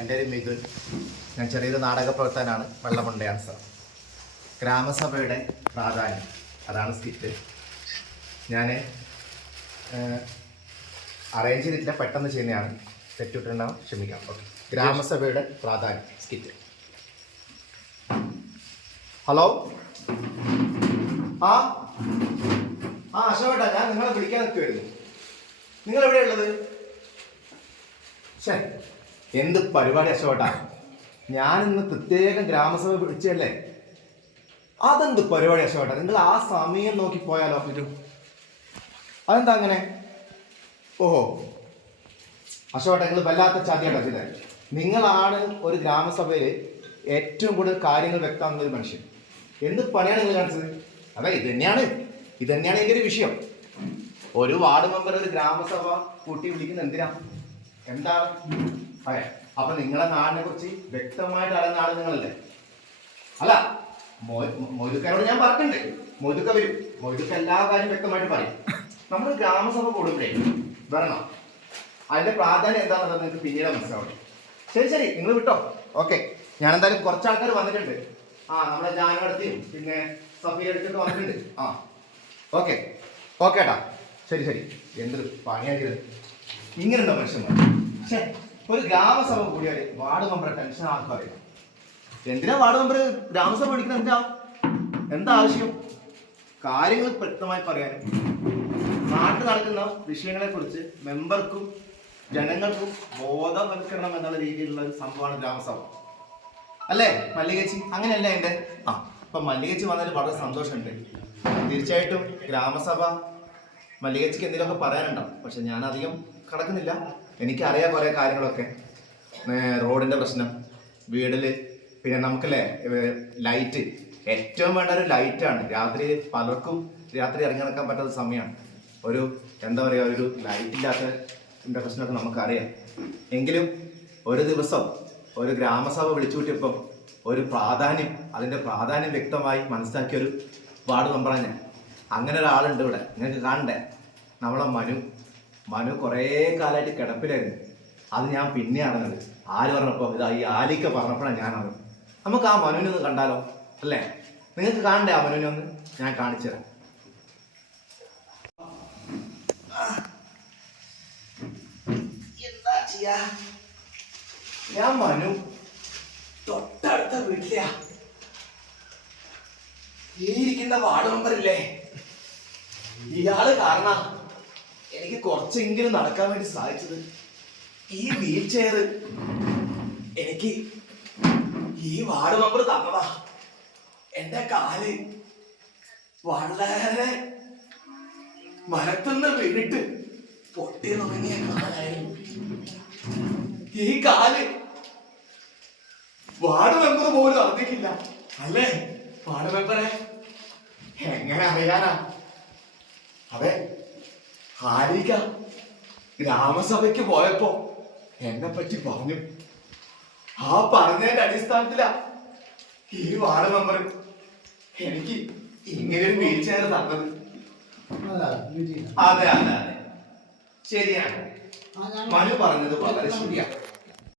എന്റെ പേര് മിഥുൻ. ഞാൻ ചെറിയൊരു നാടക പ്രവർത്തനാണ് വെള്ളമുണ്ടയാണ് സാർ. ഗ്രാമസഭയുടെ പ്രാധാന്യം. അതാണ് സ്കിറ്റ് ഞാൻ അറേഞ്ച് ചെയ്തിട്ടില്ല. പെട്ടെന്ന് ചെയ്യുന്നതാണ്. തെറ്റിട്ടുണ്ടാവും ക്ഷമിക്കാം ഓക്കെ. ഗ്രാമസഭയുടെ പ്രാധാന്യം. Skit hello? ആ? ആ അശോകേട്ടാ. ഞാൻ നിങ്ങളെ വിളിക്കാൻ നിൽക്കുമായിരുന്നു നിങ്ങൾ എവിടെയുള്ളത് ശേ എന്ത് പരിപാടി അശോട്ടാ ഞാൻ ഇന്ന് പ്രത്യേകം ഗ്രാമസഭ വിളിച്ചല്ലേ അതെന്ത് പരിപാടി അശോട്ടാ നിങ്ങൾ ആ സമയം നോക്കി പോയാലോ ഇത് അതെന്താ അങ്ങനെ? ഓഹോ. അശോട്ട നിങ്ങൾ വല്ലാത്ത ചാതിയാണ് ചെയ്തേ നിങ്ങളാണ് ഒരു ഗ്രാമസഭയിൽ ഏറ്റവും കൂടുതൽ കാര്യങ്ങൾ വ്യക്തമാകുന്ന ഒരു മനുഷ്യൻ. എന്ത് പണിയാണ് നിങ്ങൾ കാണിച്ചത്? അതെ ഇത് തന്നെയാണ്. ഇത് തന്നെയാണ് എന്റെ ഒരു വിഷയം. ഒരു വാർഡ് മെമ്പർ ഒരു ഗ്രാമസഭ കൂട്ടി വിളിക്കുന്ന എന്തിനാ? എന്താണ്? അതെ. അപ്പൊ നിങ്ങളെ നാടിനെ കുറിച്ച് വ്യക്തമായിട്ട് അറിയുന്ന ആൾ നിങ്ങളല്ലേ? അല്ല മൊയ്തുക്കാരോട് ഞാൻ പറഞ്ഞിട്ടുണ്ട്. മൊയ്തുക്ക വരും. മൊയ്തുക്ക എല്ലാ കാര്യം വ്യക്തമായിട്ട് പറയും. നമ്മൾ ഗ്രാമസഭ കൂടുമ്പോഴേ വരണം. അതിന്റെ പ്രാധാന്യം എന്താണെന്നുള്ളത് നിങ്ങൾക്ക് പിന്നീട് മനസ്സിലാവും ശരി ശരി. നിങ്ങൾ വിട്ടോ. ഓക്കെ. ഞാൻ എന്തായാലും കുറച്ച് ആൾക്കാർ വന്നിട്ടുണ്ട്. ആ നമ്മളെ ജാനടത്തിയും പിന്നെ സഫീർ എടുത്തിട്ട് വന്നിട്ടുണ്ട്. ആ. ഓക്കെ. ഓക്കെ ഏട്ടാ ശരി ശരി. എന്തൊരു പണിയാ ഇങ്ങനെയുണ്ടോ മനുഷ്യന്മാർ? പക്ഷേ ഒരു ഗ്രാമസഭ കൂടിയാൽ വാർഡ് മെമ്പറെ ടെൻഷൻ ആർക്കും അറിയാം എന്തിനാ വാർഡ് മെമ്പർ ഗ്രാമസഭ വിളിക്കുന്നത് എന്താ? എന്താ ആവശ്യം? കാര്യങ്ങൾ വ്യക്തമായി പറയാനും നാട്ടിൽ നടക്കുന്ന വിഷയങ്ങളെ കുറിച്ച് മെമ്പർക്കും ജനങ്ങൾക്കും ബോധവൽക്കരണം എന്നുള്ള രീതിയിലുള്ള ഒരു സംഭവമാണ് ഗ്രാമസഭ. അല്ലേ മല്ലികച്ചി? അങ്ങനെയല്ല എന്റെ ആ അപ്പൊ മല്ലികച്ചി വന്നതിൽ വളരെ സന്തോഷമുണ്ട്. തീർച്ചയായിട്ടും ഗ്രാമസഭ മല്ലികച്ചിക്ക് എന്തെങ്കിലുമൊക്കെ പറയാനുണ്ടാവും. പക്ഷെ ഞാനധികം കടക്കുന്നില്ല. എനിക്കറിയാം കുറേ കാര്യങ്ങളൊക്കെ. റോഡിന്റെ പ്രശ്നം. വീടിൽ പിന്നെ നമുക്കല്ലേ ലൈറ്റ്. ഏറ്റവും വേണ്ട ഒരു ലൈറ്റാണ്. രാത്രി പലർക്കും രാത്രി ഇറങ്ങി നടക്കാൻ പറ്റാത്ത സമയമാണ് ഒരു എന്താ പറയുക ഒരു ലൈറ്റ് ഇല്ലാത്ത പ്രശ്നമൊക്കെ നമുക്കറിയാം. എങ്കിലും ഒരു ദിവസം ഒരു ഗ്രാമസഭ വിളിച്ചു കൂട്ടിയപ്പം ഒരു പ്രാധാന്യം അതിന്റെ പ്രാധാന്യം വ്യക്തമായി മനസ്സിലാക്കിയ ഒരു വാർഡ് ഞാൻ. അങ്ങനെ ഒരാളുണ്ട് ഇവിടെ. നിങ്ങൾക്ക് കാണണ്ടേ? നമ്മളെ മനു മനു കുറേ കാലമായിട്ട് കിടപ്പിലായിരുന്നു. അത് ഞാൻ പിന്നെ അറിഞ്ഞത് ആര് പറഞ്ഞപ്പോൾ ഇതാ ഈ ആലിക്ക പറഞ്ഞപ്പോഴാണ് ഞാൻ അറിഞ്ഞത് നമുക്ക് ആ മനുവിനെ ഒന്ന് കണ്ടാലോ? അല്ലേ? നിങ്ങൾക്ക് കാണണ്ടേ ആ മനുവിനെ ഒന്ന്? ഞാൻ കാണിച്ചു തരാം. ഞാൻ മനു തൊട്ടടുത്ത വീട്ടിലാ ഈ ഇരിക്കുന്ന വാർഡ് മെമ്പർ ഇല്ലേ ഇയാൾ കാരണം. എനിക്ക് കുറച്ചെങ്കിലും നടക്കാൻ വേണ്ടി സാധിച്ചത് ഈ വീൽ ചെയർ എനിക്ക് ഈ വാർഡ് മെമ്പർ തന്നതാ. എന്റെ കാൽ വളരെ മരത്തുനിന്ന് വീണിട്ട് പൊട്ടി തുടങ്ങിയ കാലായിരുന്നു. ഈ കാൽ വാർഡ് മെമ്പർ പോലും അറിഞ്ഞിട്ടില്ല. അല്ലേ? വാർഡ് മെമ്പറെ എങ്ങനെ അറിയാനാ? അതെ ഹാരിക ഗ്രാമസഭയ്ക്ക് പോയപ്പോ എന്നെ പറ്റി പറഞ്ഞു. ആ പറഞ്ഞതിന്റെ അടിസ്ഥാനത്തിലാ ഈ വാർഡ് മെമ്പർ എനിക്ക് ഇങ്ങനെ ഒരു വീൽ ചെയർ തന്നത് അതെ അതെ അതെ. ശരിയാണ്. മനു പറഞ്ഞത് വളരെ ശരിയാണ്.